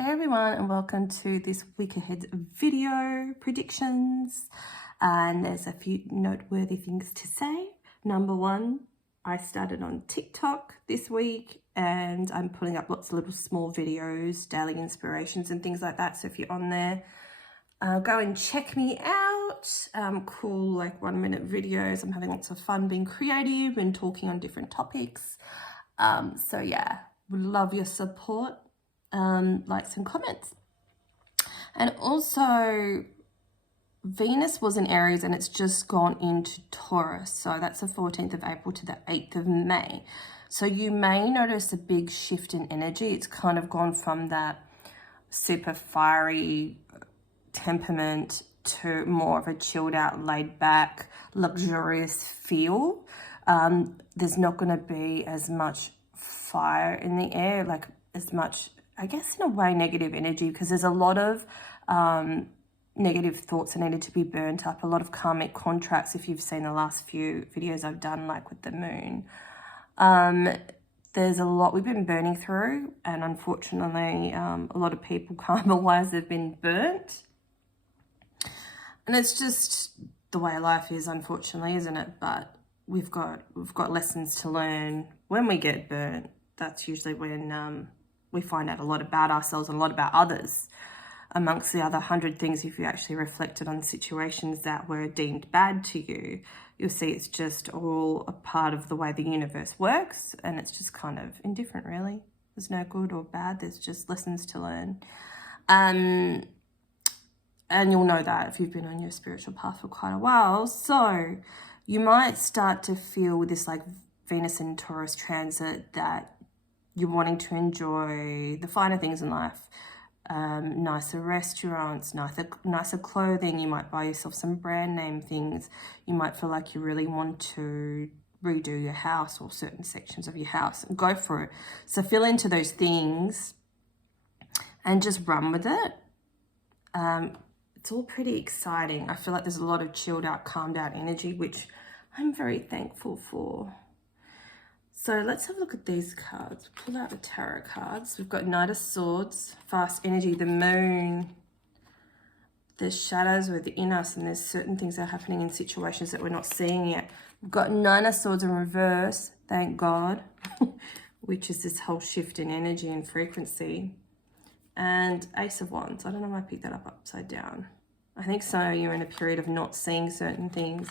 Hey everyone, and welcome to this week ahead video predictions. And there's a few noteworthy things to say. Number one, I started on TikTok this week and I'm putting up lots of little small videos, daily inspirations and things like that. So if you're on there, go and check me out. Cool, like 1-minute videos. I'm having lots of fun being creative and talking on different topics. So yeah, would love your support. Likes and comments. And also Venus was in Aries and it's just gone into Taurus, so that's the 14th of April to the 8th of May. So you may notice a big shift in energy. It's kind of gone from that super fiery temperament to more of a chilled out, laid back, luxurious feel. There's not going to be as much fire in the air, like as much, I guess in a way, negative energy, because there's a lot of negative thoughts that needed to be burnt up, a lot of karmic contracts, if you've seen the last few videos I've done, like with the moon. There's a lot we've been burning through, and unfortunately, a lot of people, karma-wise, have been burnt. And it's just the way life is, unfortunately, isn't it? But we've got lessons to learn when we get burnt. That's usually when we find out a lot about ourselves and a lot about others. Amongst the other 100 things, if you actually reflected on situations that were deemed bad to you, you'll see it's just all a part of the way the universe works, and it's just kind of indifferent, really. There's no good or bad, there's just lessons to learn. And you'll know that if you've been on your spiritual path for quite a while. So you might start to feel with this like Venus and Taurus transit that you're wanting to enjoy the finer things in life, nicer restaurants, nicer clothing. You might buy yourself some brand name things. You might feel like you really want to redo your house or certain sections of your house, and go for it. So feel into those things and just run with it. It's all pretty exciting. I feel like there's a lot of chilled out, calmed out energy, which I'm very thankful for. So let's have a look at these cards. Pull out the tarot cards. We've got Knight of Swords, fast energy, the moon. There's shadows within us, and there's certain things that are happening in situations that we're not seeing yet. We've got Nine of Swords in reverse, thank God, which is this whole shift in energy and frequency. And Ace of Wands. I don't know why I picked that up upside down. I think so. You're in a period of not seeing certain things.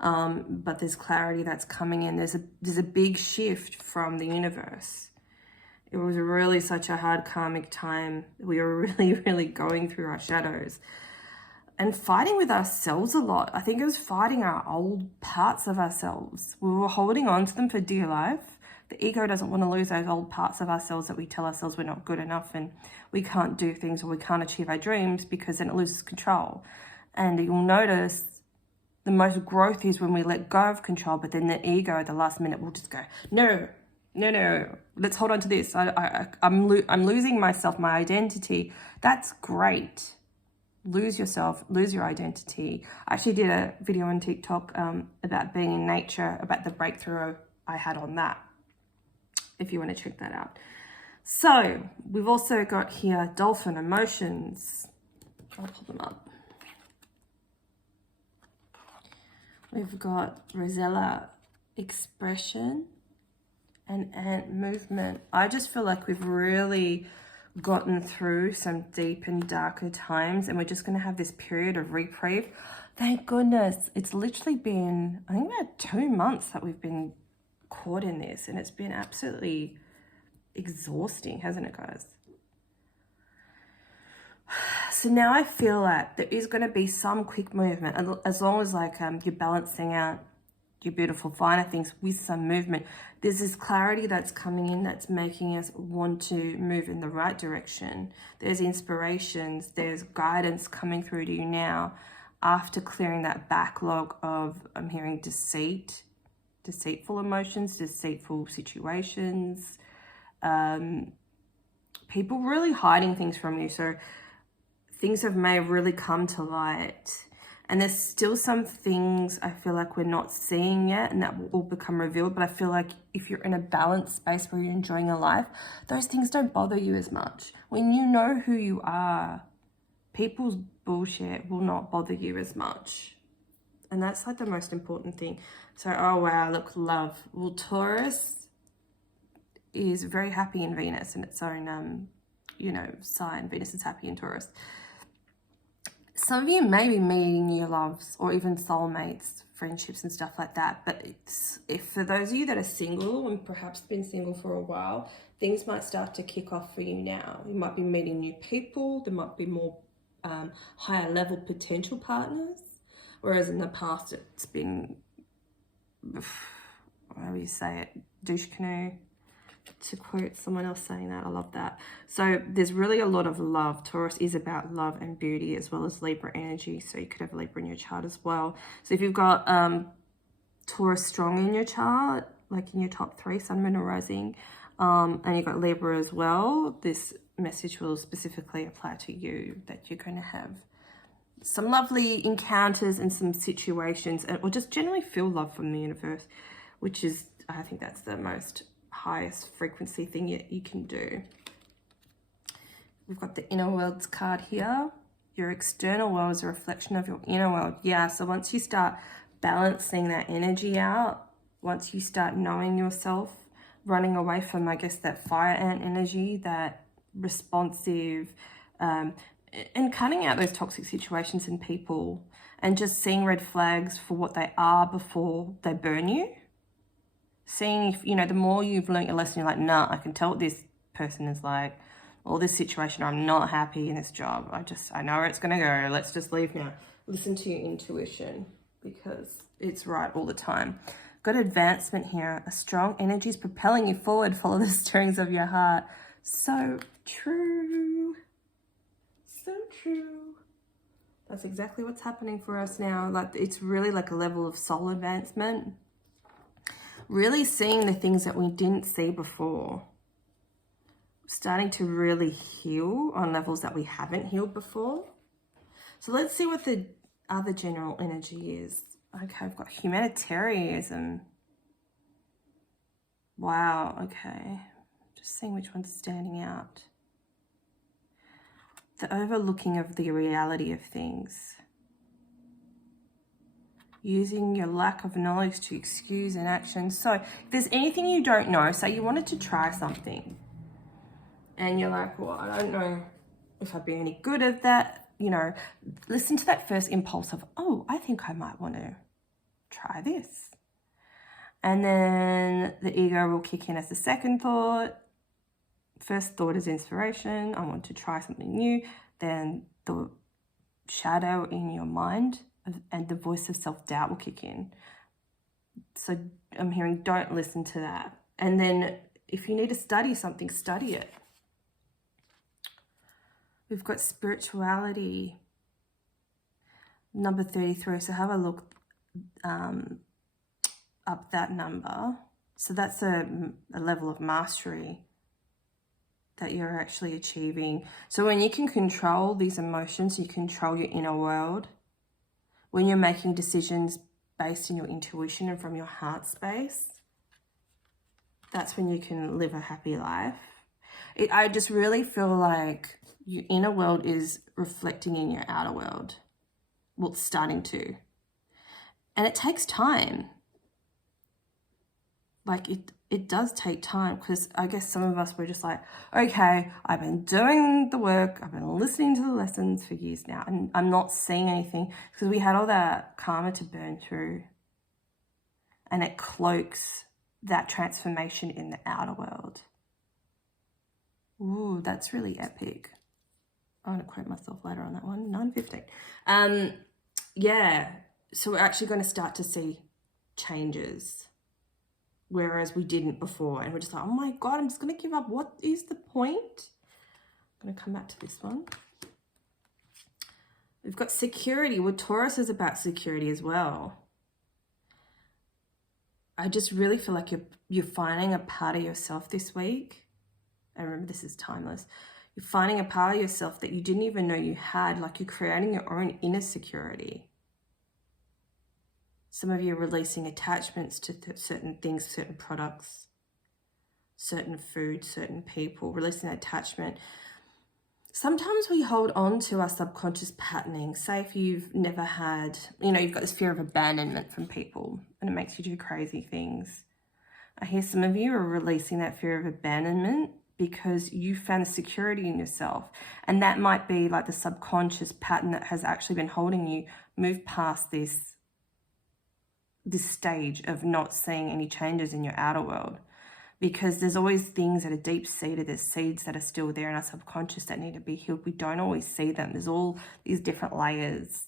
But there's clarity that's coming in. There's a big shift from the universe. It was really such a hard karmic time. We were really going through our shadows and fighting with ourselves a lot. I think it was fighting our old parts of ourselves. We were holding on to them for dear life. The ego doesn't want to lose those old parts of ourselves that we tell ourselves we're not good enough and we can't do things or we can't achieve our dreams, because then it loses control. And you'll notice the most growth is when we let go of control, but then the ego at the last minute will just go, no, let's hold on to this. I'm losing myself, my identity. That's great. Lose yourself, lose your identity. I actually did a video on TikTok about being in nature, about the breakthrough I had on that, if you want to check that out. So we've also got here Dolphin emotions. I'll pull them up. We've got Rosella expression and ant movement. I just feel like we've really gotten through some deep and darker times, and we're just going to have this period of reprieve. Thank goodness. It's literally been, I think, about 2 months that we've been caught in this, and it's been absolutely exhausting, hasn't it, guys? So now I feel like there is going to be some quick movement, as long as like you're balancing out your beautiful finer things with some movement. There's this clarity that's coming in that's making us want to move in the right direction. There's inspirations, there's guidance coming through to you now after clearing that backlog of, I'm hearing deceit, deceitful emotions, deceitful situations, people really hiding things from you. So things may have really come to light, And there's still some things I feel like we're not seeing yet, and that will all become revealed. But I feel like if you're in a balanced space where you're enjoying your life, those things don't bother you as much. When you know who you are, people's bullshit will not bother you as much. And that's like the most important thing. So, oh wow, look, love. Well, Taurus is very happy in Venus in its own, you know, sign. Venus is happy in Taurus. Some of you may be meeting new loves or even soulmates, friendships and stuff like that. But if for those of you that are single and perhaps been single for a while, things might start to kick off for you now. You might be meeting new people. There might be more higher level potential partners. Whereas in the past, it's been, how do you say it, douche canoe, to quote someone else saying that. I love that. So there's really a lot of love. Taurus is about love and beauty as well as Libra energy. So you could have Libra in your chart as well. So if you've got Taurus strong in your chart, like in your top 3, Sun, Moon, or Rising, and you've got Libra as well, this message will specifically apply to you, that you're going to have some lovely encounters and some situations, or just generally feel love from the universe, which is, I think that's the most highest frequency thing you can do. We've got the inner worlds card here. Your external world is a reflection of your inner world. Yeah, so once you start balancing that energy out, once you start knowing yourself, running away from, I guess, that fire ant energy, that responsive, and cutting out those toxic situations in people, and just seeing red flags for what they are before they burn you. Seeing if, you know, the more you've learned your lesson, you're like, nah, I can tell what this person is like, or this situation, I'm not happy in this job. I know where it's going to go. Let's just leave now. Listen to your intuition because it's right all the time. Got advancement here. A strong energy is propelling you forward. Follow the stirrings of your heart. So true. So true. That's exactly what's happening for us now. Like, it's really like a level of soul advancement. Really seeing the things that we didn't see before. Starting to really heal on levels that we haven't healed before. So let's see what the other general energy is. Okay, I've got humanitarianism. Wow, okay. Just seeing which one's standing out. The overlooking of the reality of things. Using your lack of knowledge to excuse an action. So if there's anything you don't know, say you wanted to try something and you're like, well, I don't know if I'd be any good at that. You know, listen to that first impulse of, oh, I think I might want to try this. And then the ego will kick in as the second thought. First thought is inspiration. I want to try something new. Then the shadow in your mind and the voice of self-doubt will kick in. So I'm hearing, don't listen to that. And then if you need to study something, study it. We've got spirituality, number 33. So have a look up that number. So that's a level of mastery that you're actually achieving. So when you can control these emotions, you control your inner world. When you're making decisions based in your intuition and from your heart space, that's when you can live a happy life. I just really feel like your inner world is reflecting in your outer world. Well, it's starting to. And it takes time. Like it does take time, because I guess some of us were just like, okay, I've been doing the work, I've been listening to the lessons for years now, and I'm not seeing anything, because we had all that karma to burn through, and it cloaks that transformation in the outer world. Ooh, that's really epic. I'm going to quote myself later on that one. 9:15. Yeah, so we're actually going to start to see changes, whereas we didn't before, and we're just like, oh my God, I'm just going to give up. What is the point? I'm going to come back to this one. We've got security. Well, Taurus is about security as well. I just really feel like you're finding a part of yourself this week. And remember, this is timeless. You're finding a part of yourself that you didn't even know you had. Like, you're creating your own inner security. Some of you are releasing attachments to certain things, certain products, certain food, certain people, releasing attachment. Sometimes we hold on to our subconscious patterning. Say if you've never had, you've got this fear of abandonment from people and it makes you do crazy things. I hear some of you are releasing that fear of abandonment because you found security in yourself. And that might be like the subconscious pattern that has actually been holding you move past this stage of not seeing any changes in your outer world. Because there's always things that are deep-seated, there's seeds that are still there in our subconscious that need to be healed. We don't always see them. There's all these different layers,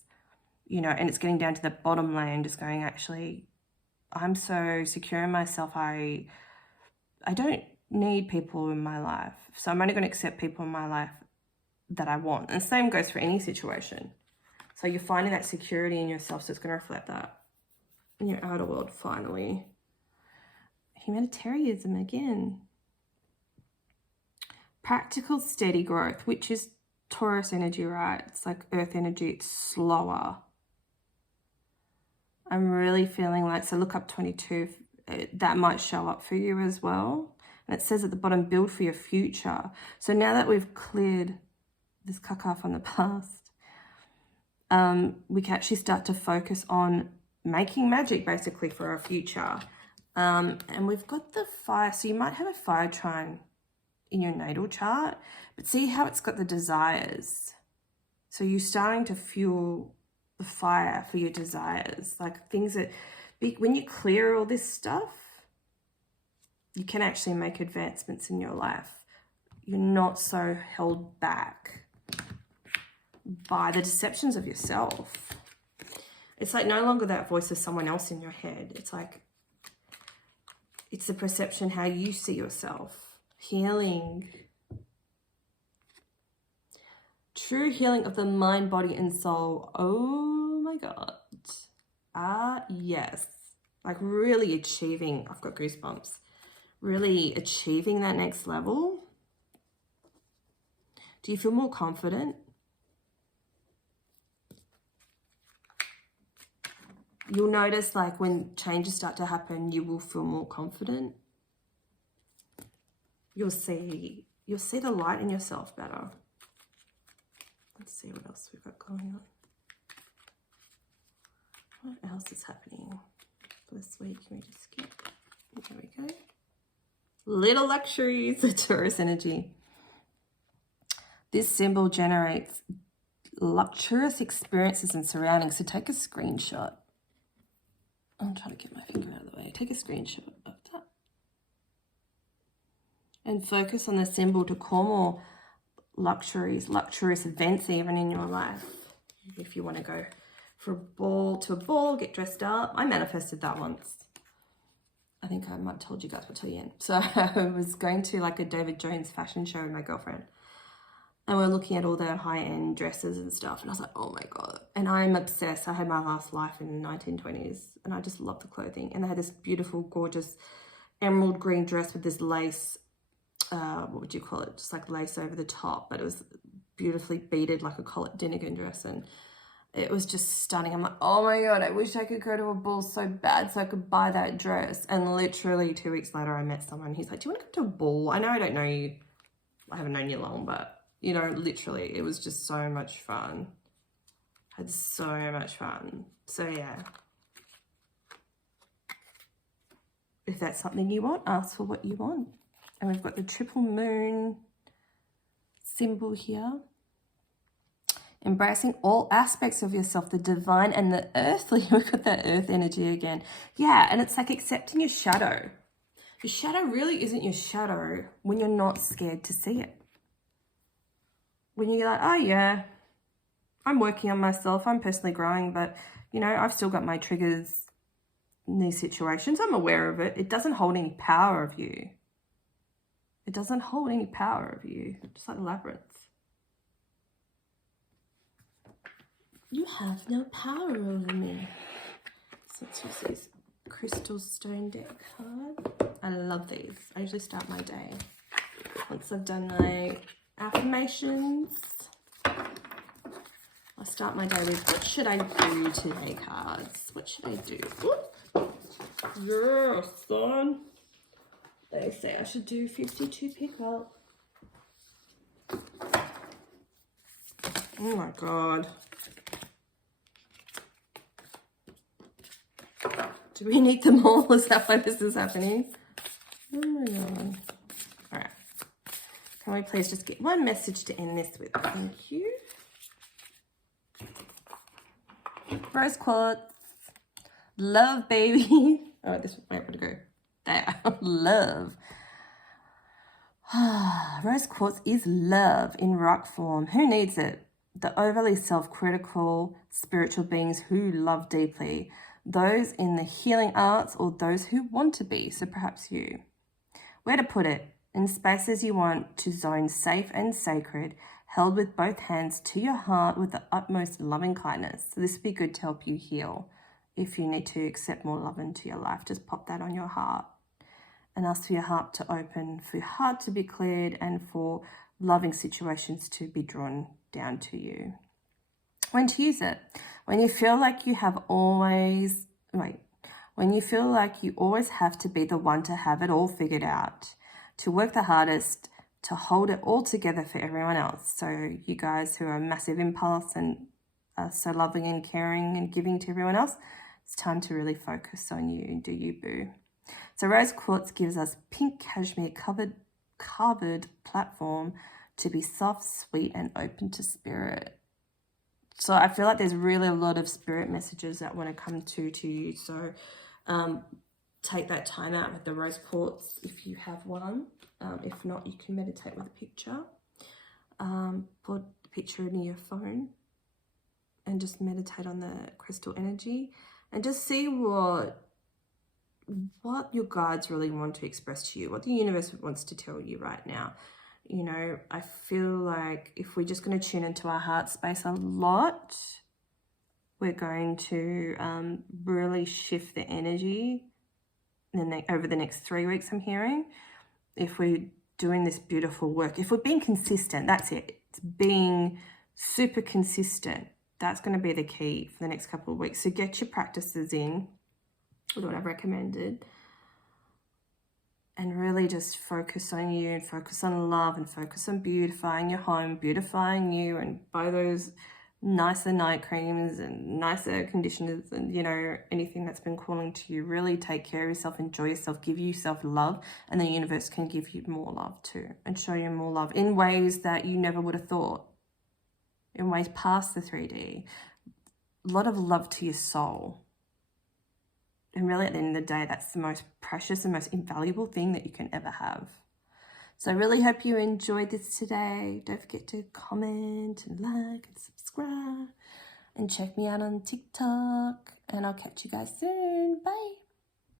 and it's getting down to the bottom layer and just going, actually, I'm so secure in myself. I don't need people in my life. So I'm only going to accept people in my life that I want. And the same goes for any situation. So you're finding that security in yourself, so it's going to reflect that in your outer world finally. Humanitarianism again. Practical steady growth, which is Taurus energy, right? It's like earth energy, it's slower. I'm really feeling like, so look up 22, that might show up for you as well. And it says at the bottom, build for your future. So now that we've cleared this caca from the past, we can actually start to focus on making magic basically for our future. And we've got the fire, so you might have a fire trine in your natal chart, but see how it's got the desires. So you're starting to fuel the fire for your desires, like things that, when you clear all this stuff, you can actually make advancements in your life. You're not so held back by the deceptions of yourself. It's like no longer that voice of someone else in your head. It's like, it's the perception, how you see yourself. Healing. True healing of the mind, body, and soul. Oh my God. Yes. Like really achieving, I've got goosebumps. Really achieving that next level. Do you feel more confident? You'll notice like when changes start to happen, you will feel more confident. You'll see the light in yourself better. Let's see what else we've got going on. What else is happening for this week? Can we just skip? There we go. Little luxuries, the Taurus energy. This symbol generates luxurious experiences and surroundings. So take a screenshot. I'm trying to get my finger out of the way. Take a screenshot of that. And focus on the symbol to call more luxurious events even in your life. If you want to go for a ball, get dressed up. I manifested that once. I think I might have told you guys, but I'll tell you again. So I was going to like a David Jones fashion show with my girlfriend. And we're looking at all the high-end dresses and stuff. And I was like, oh my God. And I'm obsessed. I had my last life in the 1920s. And I just love the clothing. And they had this beautiful, gorgeous emerald green dress with this lace. What would you call it? Just like lace over the top. But it was beautifully beaded like a Colette Dinnigan dress. And it was just stunning. I'm like, oh my God, I wish I could go to a ball so bad so I could buy that dress. And literally 2 weeks later, I met someone. He's like, do you want to go to a ball? I know I don't know you. I haven't known you long, but... literally, it was just so much fun. I had so much fun. So, yeah. If that's something you want, ask for what you want. And we've got the triple moon symbol here. Embracing all aspects of yourself, the divine and the earthly. We've got that earth energy again. Yeah, and it's like accepting your shadow. Your shadow really isn't your shadow when you're not scared to see it. When you're like, oh yeah, I'm working on myself, I'm personally growing, but I've still got my triggers in these situations. I'm aware of it. It doesn't hold any power of you. It doesn't hold any power of you. Just like the labyrinth. You have no power over me. So let's use these crystal stone deck cards. I love these. I usually start my day once I've done my affirmations. I'll start my day with, what should I do today, cards? What should I do? Whoop. Yes, son. They say I should do 52 pickup. Oh my God. Do we need them all? Is that why this is happening? Oh my God. All right. Can we please just get one message to end this with? Thank you. Rose quartz. Love, baby. Oh, this one. Wait, where to go? There. Love. Rose quartz is love in rock form. Who needs it? The overly self-critical spiritual beings who love deeply. Those in the healing arts or those who want to be. So perhaps you. Where to put it? In spaces you want to zone safe and sacred, held with both hands to your heart with the utmost loving kindness. So this would be good to help you heal. If you need to accept more love into your life, just pop that on your heart. And ask for your heart to open, for your heart to be cleared, and for loving situations to be drawn down to you. When to use it? When you feel like you feel like you always have to be the one to have it all figured out, to work the hardest, to hold it all together for everyone else. So you guys who are a massive impulse and are so loving and caring and giving to everyone else, it's time to really focus on you and do you, boo. So rose quartz gives us pink cashmere covered platform to be soft, sweet, and open to spirit. So I feel like there's really a lot of spirit messages that want to come to you. So take that time out with the rose quartz if you have one. If not, you can meditate with a picture. Put the picture in your phone and just meditate on the crystal energy and just see what your guides really want to express to you, what the universe wants to tell you right now. You know, I feel like if we're just going to tune into our heart space a lot, we're going to really shift the energy over the next 3 weeks, I'm hearing. If we're doing this beautiful work, if we're being consistent, that's it. It's being super consistent. That's going to be the key for the next couple of weeks. So get your practices in, what I've recommended, and really just focus on you and focus on love and focus on beautifying your home, beautifying you, and buy those nicer night creams and nicer air conditioners and, you know, anything that's been calling to you. Really take care of yourself, enjoy yourself, give yourself love, and the universe can give you more love too and show you more love in ways that you never would have thought, in ways past the 3D. A lot of love to your soul. And really, at the end of the day, that's the most precious and most invaluable thing that you can ever have. So I really hope you enjoyed this today. Don't forget to comment and like and subscribe. And check me out on TikTok. And I'll catch you guys soon. Bye.